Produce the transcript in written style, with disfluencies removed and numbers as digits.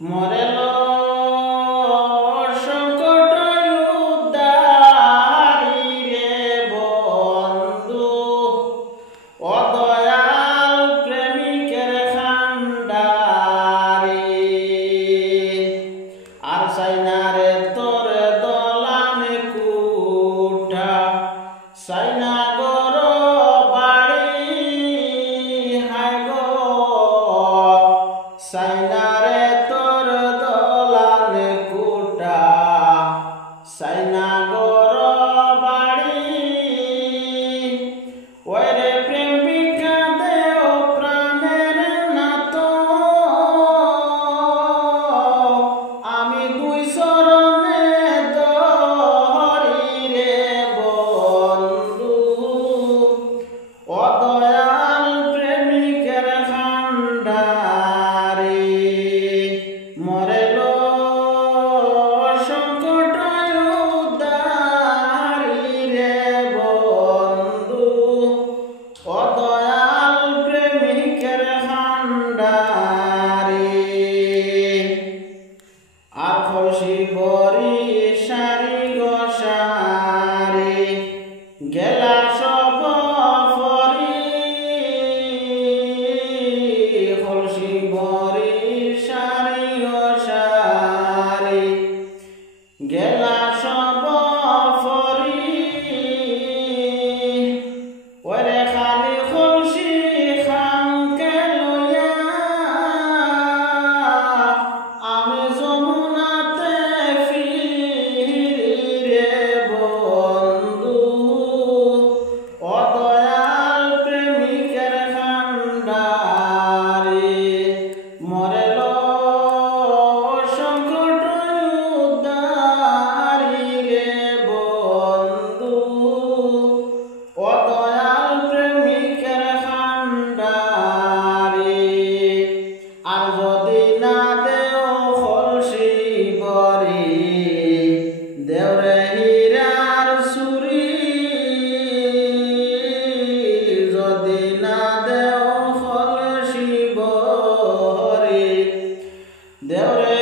মরেল সংকট উদ্ধারি রে বন্ধু ও দয়াল প্রেমিকের খান্ডারি আর সাইনারে তোরে দলানে কুঠা সাইনা গর বাড়ি হায় গো সাইনারে তোর দলানে কুটা সাইনা গর বাড়ি ওরে প্রেমিকা দেও প্রাণের নাত আমি দুই চরণে ধরি রে বন্ধু ও দয়াল প্রেমিকের খান্ডারি মরেল সংকট উদ্ধারি রে বন্ধু ও দয়াল প্রেমিকের খান্ডারি আর খুশি বরি সারি গসারি গেলা সব ফরি খুশি বরি সারি গসারি গেলা সব ফরি ওরে খালি খুশি খামকে লইয়া আমি যমুনাতে ফিরি রে বন্ধু ও দয়াল প্রেমিকের খান্ডারি মরেল সংকট উদ্ধারি রে বন্ধু ও দয়াল প্রেমিকের খান্ডারি আর যদি না দেও খলসি বরি দেওরে হীরার সুরি যদি না দেও খলসি বরি দেওরে